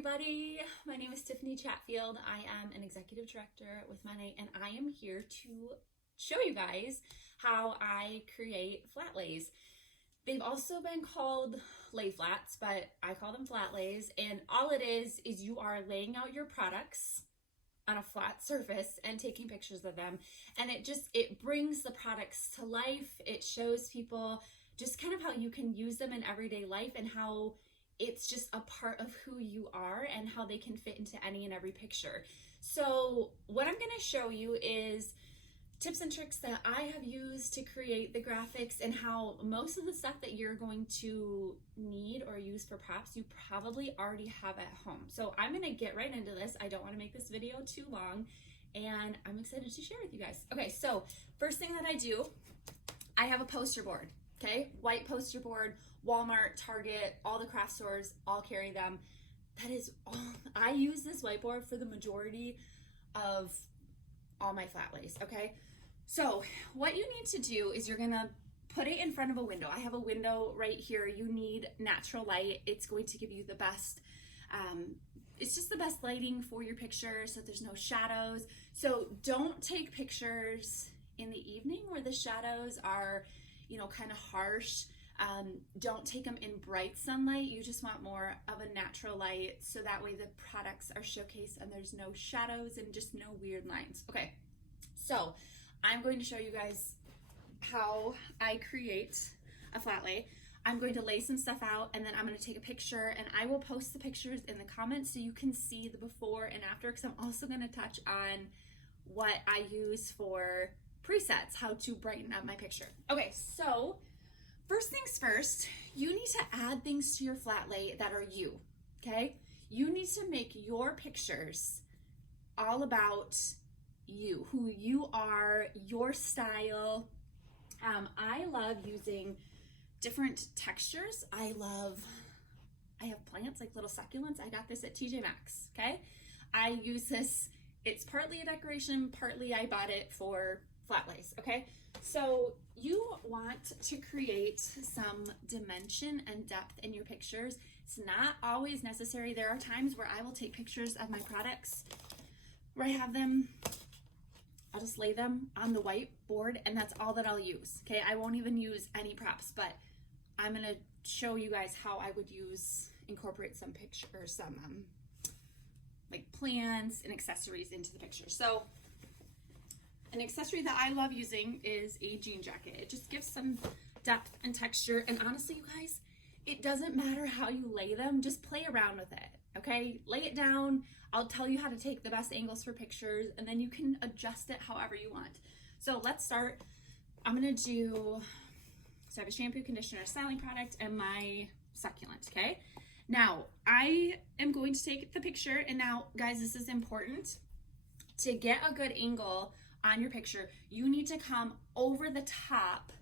everybody. My name is Tiffany Chatfield. I am an executive director with Monat, and I am here to show you guys how I create flat lays. They've also been called lay flats, but I call them flat lays. And all it is you are laying out your products on a flat surface and taking pictures of them. And it brings the products to life. It shows people just kind of how you can use them in everyday life and how it's just a part of who you are and how they can fit into any and every picture. So what I'm going to show you is tips and tricks that I have used to create the graphics and how most of the stuff that you're going to need or use for props you probably already have at home. So I'm going to get right into this. I don't want to make this video too long, and I'm excited to share with you guys. Okay, so first thing that I do, I have a poster board. Okay, white poster board, Walmart, Target, all the craft stores, all carry them. That is all. I use this whiteboard for the majority of all my flat lays, okay? So what you need to do is you're gonna put it in front of a window. I have a window right here. You need natural light. It's going to give you the best, it's just the best lighting for your picture so there's no shadows. So don't take pictures in the evening where the shadows are, kind of harsh. Don't take them in bright sunlight. You just want more of a natural light so that way the products are showcased and there's no shadows and just no weird lines. Okay, so I'm going to show you guys how I create a flat lay. I'm going to lay some stuff out and then I'm going to take a picture and I will post the pictures in the comments so you can see the before and after, because I'm also going to touch on what I use for presets, how to brighten up my picture. Okay, so first things first, you need to add things to your flat lay that are you, okay? You need to make your pictures all about you, who you are, your style. I love using different textures. I have plants like little succulents. I got this at TJ Maxx, okay? I use this, it's partly a decoration, partly I bought it for flat lays, okay? So you want to create some dimension and depth in your pictures. It's not always necessary. There are times where I will take pictures of my products where I have them, I'll just lay them on the whiteboard and that's all that I'll use, okay? I won't even use any props, but I'm gonna show you guys how I would incorporate some pictures, some like plants and accessories into the picture. So an accessory that I love using is a jean jacket. It just gives some depth and texture. And honestly, you guys, it doesn't matter how you lay them, just play around with it, okay? Lay it down. I'll tell you how to take the best angles for pictures and then you can adjust it however you want. So let's start. I have a shampoo, conditioner, styling product, and my succulent, okay? Now, I am going to take the picture, and now, guys, this is important. To get a good angle on your picture, you need to come over the top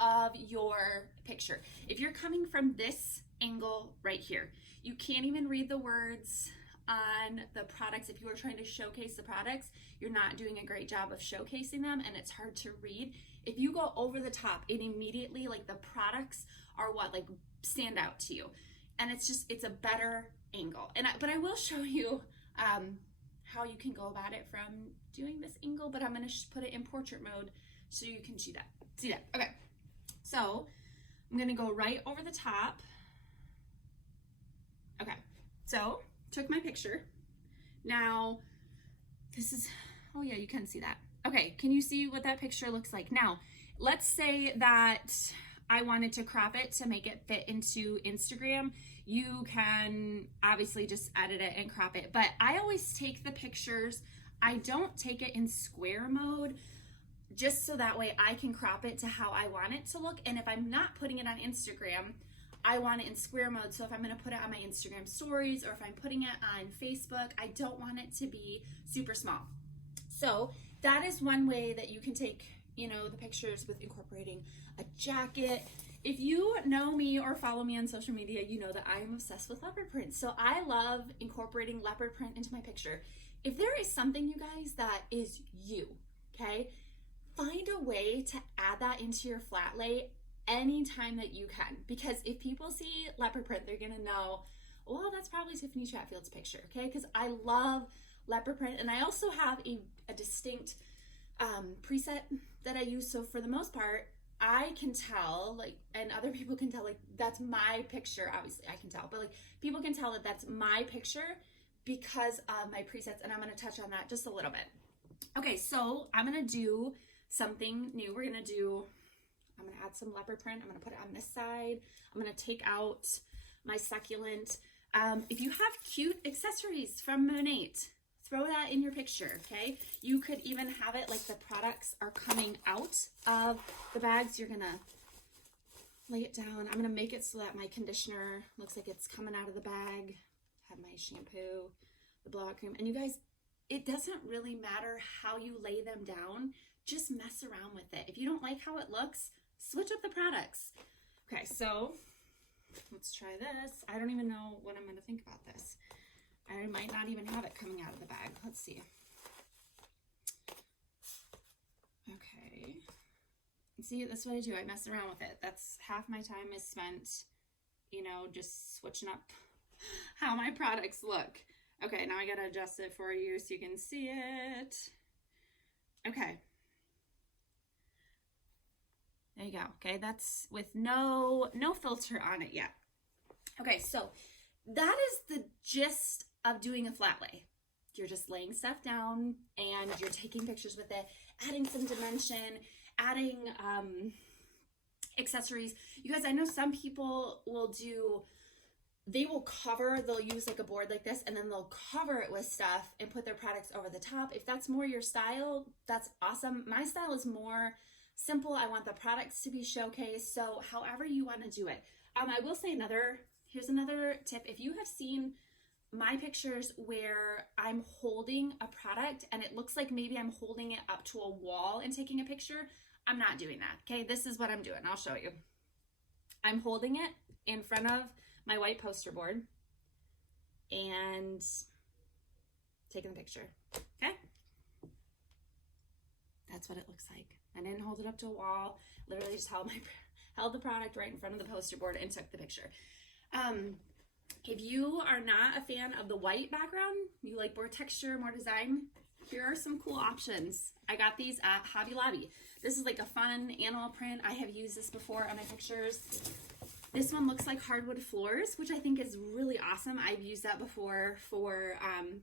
of your picture. If you're coming from this angle right here, you can't even read the words on the products. If you are trying to showcase the products, you're not doing a great job of showcasing them and it's hard to read. If you go over the top, it immediately, like, the products are what stand out to you. And it's a better angle. But I will show you how you can go about it from doing this angle, but I'm gonna put it in portrait mode so you can see that. Okay, so I'm gonna go right over the top. Okay, so took my picture. Now, oh yeah, you can see that. Okay, can you see what that picture looks like? Now, let's say that I wanted to crop it to make it fit into Instagram. You can obviously just edit it and crop it, but I always take the pictures, I don't take it in square mode, just so that way I can crop it to how I want it to look. And if I'm not putting it on Instagram, I want it in square mode. So if I'm gonna put it on my Instagram stories or if I'm putting it on Facebook, I don't want it to be super small. So that is one way that you can take, the pictures with incorporating a jacket. If you know me or follow me on social media, you know that I am obsessed with leopard print. So I love incorporating leopard print into my picture. If there is something, you guys, that is you, okay, find a way to add that into your flat lay anytime that you can. Because if people see leopard print, they're gonna know, well, that's probably Tiffany Chatfield's picture, okay? Because I love leopard print, and I also have a distinct preset that I use. So for the most part, I can tell, like, and other people can tell, like, that's my picture. Obviously I can tell, but like people can tell that that's my picture because of my presets, and I'm going to touch on that just a little bit. Okay, so I'm going to do something new. I'm going to add some leopard print. I'm going to put it on this side. I'm going to take out my succulent. If you have cute accessories from Monat, throw that in your picture, okay? You could even have it like the products are coming out of the bags. You're gonna lay it down. I'm gonna make it so that my conditioner looks like it's coming out of the bag. Have my shampoo, the blowout cream. And you guys, it doesn't really matter how you lay them down. Just mess around with it. If you don't like how it looks, switch up the products. Okay, so let's try this. I don't even know what I'm gonna think about this. I might not even have it coming out of the bag. Let's see. Okay. See, that's what I do. I mess around with it. That's half my time is spent, you know, just switching up how my products look. Okay, now I gotta adjust it for you so you can see it. Okay. There you go. Okay, that's with no filter on it yet. Okay, so that is the gist of doing a flat lay. You're just laying stuff down and you're taking pictures with it, adding some dimension, adding accessories. You guys, I know some people will they'll use like a board like this, and then they'll cover it with stuff and put their products over the top. If that's more your style, that's awesome. My style is more simple. I want the products to be showcased. So however you want to do it. I will say here's another tip. If you have seen my pictures where I'm holding a product and it looks like maybe I'm holding it up to a wall and taking a picture, I'm not doing that. Okay, this is what I'm doing. I'll show you. I'm holding it in front of my white poster board and taking the picture. Okay, that's what it looks like. I didn't hold it up to a wall. Literally just held the product right in front of the poster board and took the picture. If you are not a fan of the white background, you like more texture, more design, here are some cool options. I got these at Hobby Lobby. This is like a fun animal print. I have used this before on my pictures. This one looks like hardwood floors, which I think is really awesome. I've used that before for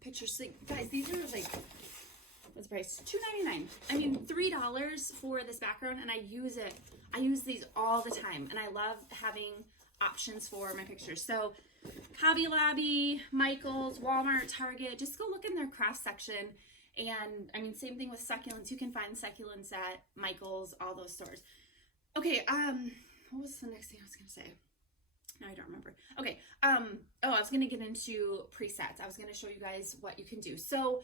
pictures. So, guys, these are like, what's the price? $2.99. I mean, $3 for this background, and I use it. I use these all the time, and I love having options for my pictures. So Hobby Lobby, Michael's, Walmart, Target, just go look in their craft section. And I mean, same thing with succulents. You can find succulents at Michael's, all those stores. Okay, what was the next thing I was gonna say? No, I don't remember. Okay, I was gonna get into presets. I was gonna show you guys what you can do. So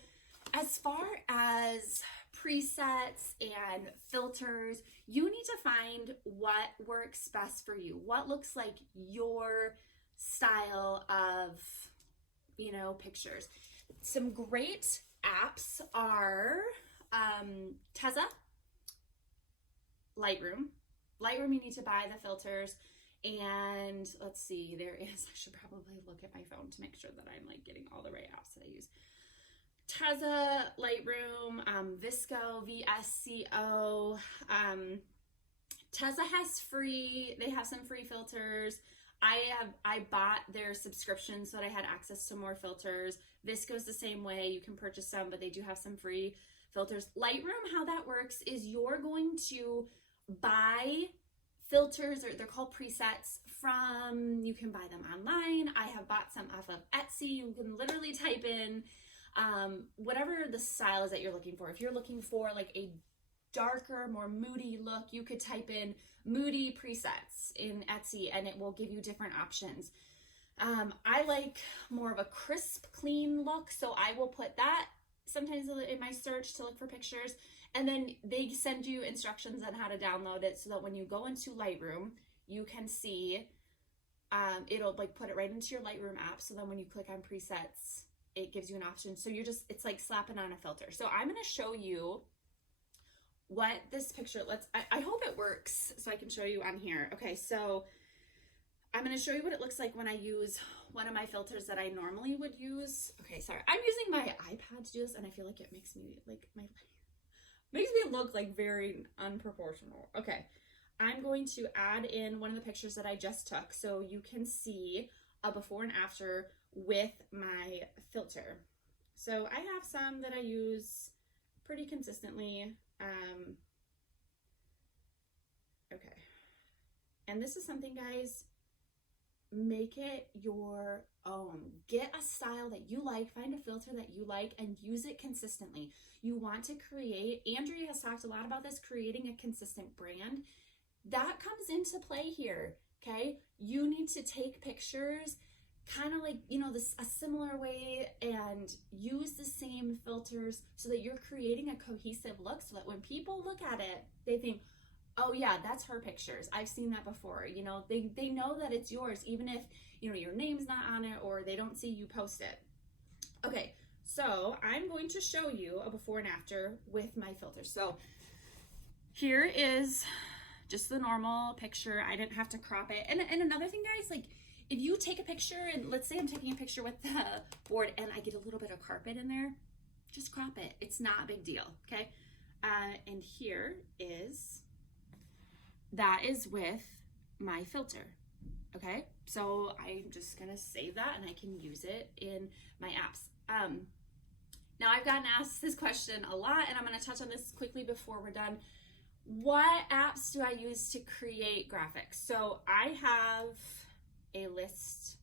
as far as presets and filters, you need to find what works best for you, what looks like your style of, you know, pictures. Some great apps are Tezza, Lightroom. Lightroom, you need to buy the filters, and let's see, there is, I should probably look at my phone to make sure that I'm like getting all the right apps that I use. Tezza, Lightroom, Visco, VSCO. Tezza has they have some free filters. I bought their subscription so that I had access to more filters. Visco's the same way. You can purchase some, but they do have some free filters. Lightroom, how that works is you're going to buy filters, or they're called presets, you can buy them online. I have bought some off of Etsy. You can literally type in whatever the style is that you're looking for. If you're looking for like a darker, more moody look, you could type in moody presets in Etsy and it will give you different options. I like more of a crisp, clean look, so I will put that sometimes in my search to look for pictures, and then they send you instructions on how to download it so that when you go into Lightroom, you can see, it'll like put it right into your Lightroom app, so then when you click on presets, it gives you an option. So it's like slapping on a filter. So I'm going to show you what this picture, I hope it works so I can show you on here. Okay, so I'm going to show you what it looks like when I use one of my filters that I normally would use. Okay, sorry. I'm using my iPad to do this and I feel like it makes me look like very unproportional. Okay. I'm going to add in one of the pictures that I just took so you can see a before and after with my filter. So I have some that I use pretty consistently. Okay. And this is something, guys, make it your own. Get a style that you like, find a filter that you like, and use it consistently. You want to create, Andrea has talked a lot about this, creating a consistent brand. That comes into play here, okay? You need to take pictures kind of like, you know, a similar way and use the same filters so that you're creating a cohesive look so that when people look at it, they think, oh yeah, that's her pictures. I've seen that before. You know, they know that it's yours, even if, you know, your name's not on it or they don't see you post it. Okay, so I'm going to show you a before and after with my filter. So here is just the normal picture. I didn't have to crop it. And another thing, guys, like if you take a picture and let's say I'm taking a picture with the board and I get a little bit of carpet in there, just crop it. It's not a big deal, okay? And here is, that is with my filter, okay? So I'm just gonna save that and I can use it in my apps. Now I've gotten asked this question a lot and I'm gonna touch on this quickly before we're done. What apps do I use to create graphics? So I have a list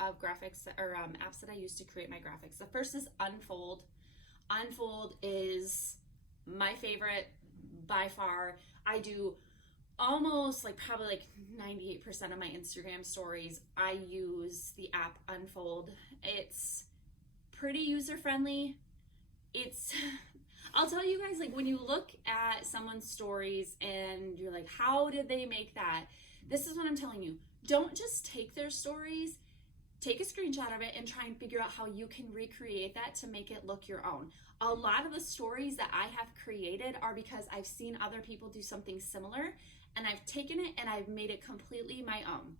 of graphics or apps that I use to create my graphics. The first is Unfold. Unfold is my favorite by far. I do almost like probably like 98% of my Instagram stories. I use the app Unfold. It's pretty user-friendly. I'll tell you guys, like when you look at someone's stories and you're like, how did they make that? This is what I'm telling you. Don't just take their stories, take a screenshot of it and try and figure out how you can recreate that to make it look your own. A lot of the stories that I have created are because I've seen other people do something similar and I've taken it and I've made it completely my own.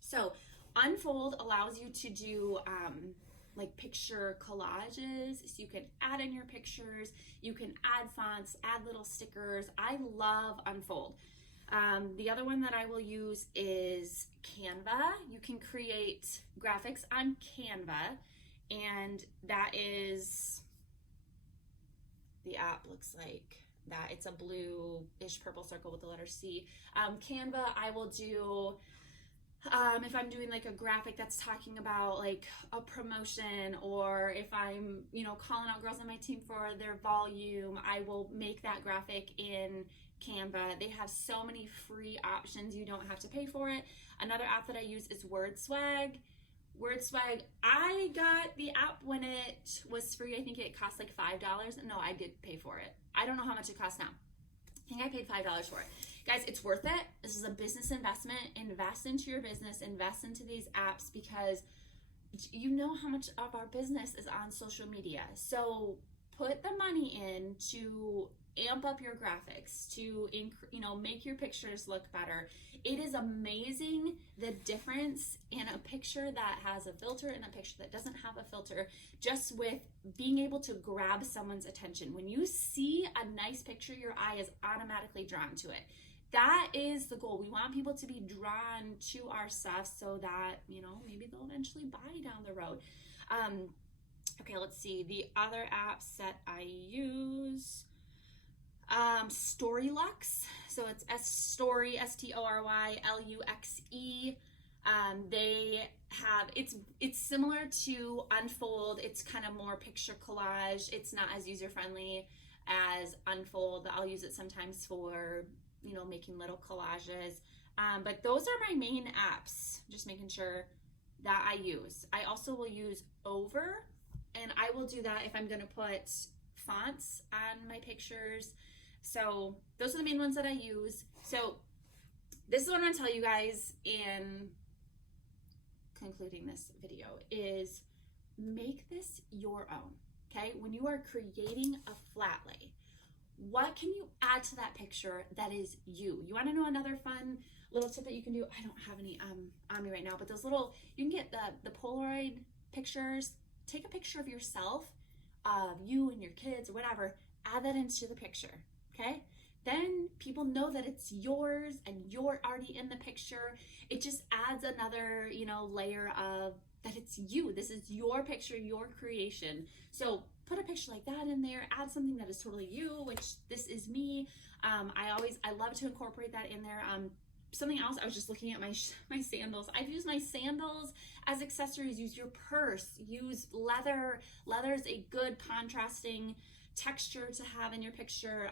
So Unfold allows you to do like picture collages, so you can add in your pictures, you can add fonts, add little stickers. I love Unfold. The other one that I will use is Canva. You can create graphics on Canva, and that is, the app looks like that. It's a blue-ish purple circle with the letter C. Canva, I will do, if I'm doing like a graphic that's talking about like a promotion, or if I'm, you know, calling out girls on my team for their volume, I will make that graphic in Canva. They have so many free options. You don't have to pay for it. Another app that I use is WordSwag. WordSwag, I got the app when it was free. I think it cost like $5. No, I did pay for it. I don't know how much it costs now. I think I paid $5 for it. Guys, it's worth it. This is a business investment. Invest into your business, invest into these apps, because you know how much of our business is on social media. So put the money in to amp up your graphics, to make your pictures look better. It is amazing the difference in a picture that has a filter and a picture that doesn't have a filter, just with being able to grab someone's attention. When you see a nice picture, your eye is automatically drawn to it. That is the goal. We want people to be drawn to our stuff so that, you know, maybe they'll eventually buy down the road. Okay, let's see. The other apps that I use, Storylux. So it's Story, STORYLUXE. They have, it's similar to Unfold. It's kind of more picture collage. It's not as user-friendly as Unfold. I'll use it sometimes for, you know, making little collages. But those are my main apps, just making sure that I use. I also will use Over, and I will do that if I'm gonna put fonts on my pictures. So those are the main ones that I use. So this is what I'm gonna tell you guys in concluding this video, is make this your own, okay? When you are creating a flat lay, What can you add to that picture that is you? You want to know another fun little tip that you can do? I don't have any on me right now, but those little, you can get the Polaroid pictures. Take a picture of yourself, of you and your kids or whatever, add that into the picture, okay? Then people know that it's yours and you're already in the picture. It just adds another, layer of that it's you. This is your picture, your creation. So put a picture like that in there, add something that is totally you, which this is me. I love to incorporate that in there. Something else, I was just looking at my sandals. I've used my sandals as accessories. Use your purse, use leather. Leather is a good contrasting texture to have in your picture.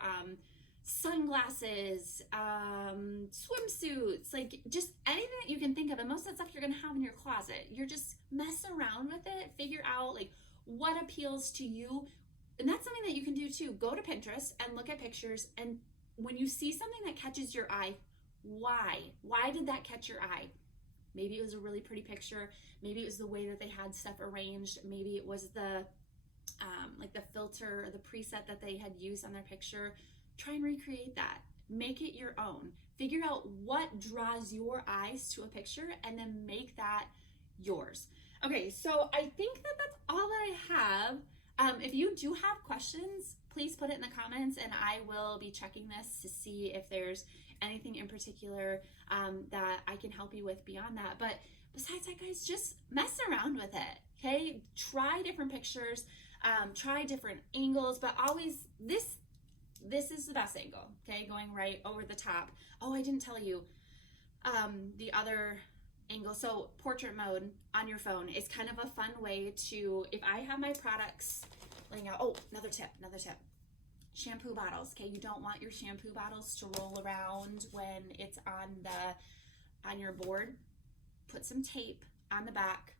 Sunglasses, swimsuits, like just anything that you can think of. And most of that stuff you're gonna have in your closet. You're just mess around with it, figure out like what appeals to you. And that's something that you can do too. Go to Pinterest and look at pictures, and when you see something that catches your eye, why did that catch your eye? Maybe it was a really pretty picture. Maybe it was the way that they had stuff arranged. Maybe it was the like the filter or the preset that they had used on their picture. Try and recreate that. Make it your own. Figure out what draws your eyes to a picture and then make that yours. Okay, so I think that that's all that I have. If you do have questions, please put it in the comments and I will be checking this to see if there's anything in particular that I can help you with beyond that. But besides that, guys, just mess around with it, okay? Try different pictures, try different angles, but always this is the best angle, okay? Going right over the top. Oh, I didn't tell you the other angle. So portrait mode on your phone is kind of a fun way to, if I have my products laying out, oh, another tip. Shampoo bottles, okay? You don't want your shampoo bottles to roll around when it's on your board. Put some tape on the back,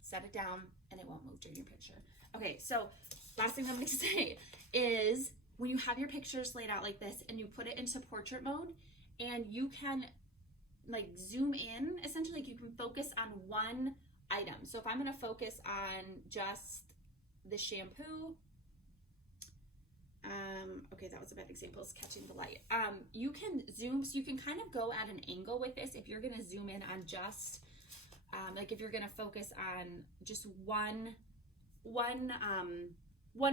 set it down, and it won't move during your picture. Okay, so last thing I'm going to say is when you have your pictures laid out like this and you put it into portrait mode and you can like zoom in, essentially like you can focus on one item. So if I'm going to focus on just the shampoo, okay, that was a bad example, it's catching the light. You can zoom, so you can kind of go at an angle with this if you're going to zoom in on just like if you're going to focus on just one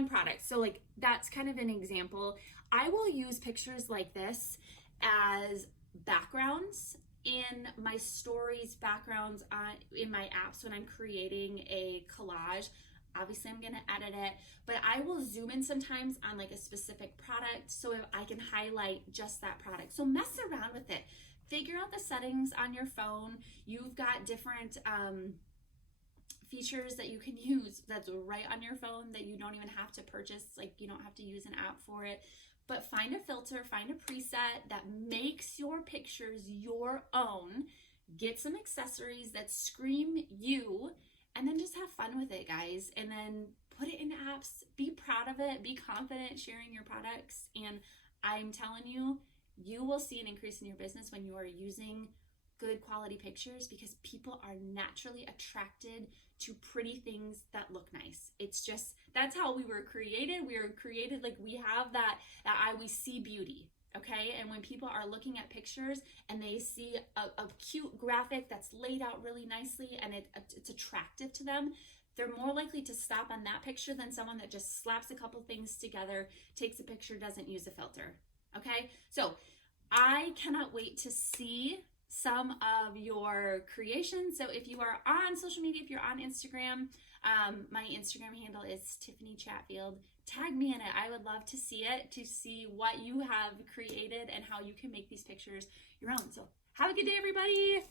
product. So like that's kind of an example. I will use pictures like this as backgrounds in my stories, backgrounds in my apps when I'm creating a collage. Obviously I'm gonna edit it, but I will zoom in sometimes on like a specific product so if I can highlight just that product. So mess around with it. Figure out the settings on your phone. You've got different features that you can use that's right on your phone that you don't even have to purchase, like you don't have to use an app for it. But find a filter, find a preset that makes your pictures your own. Get some accessories that scream you, and then just have fun with it, guys. And then put it in apps. Be proud of it. Be confident sharing your products. And I'm telling you, you will see an increase in your business when you are using good quality pictures because people are naturally attracted to pretty things that look nice. It's just, that's how we were created. We were created like we have that eye, we see beauty, okay? And when people are looking at pictures and they see a cute graphic that's laid out really nicely and it's attractive to them, they're more likely to stop on that picture than someone that just slaps a couple things together, takes a picture, doesn't use a filter, okay? So I cannot wait to see some of your creations. So if you are on social media, if you're on Instagram, my Instagram handle is Tiffany Chatfield. Tag me in it. I would love to see it, to see what you have created and how you can make these pictures your own. So have a good day, everybody.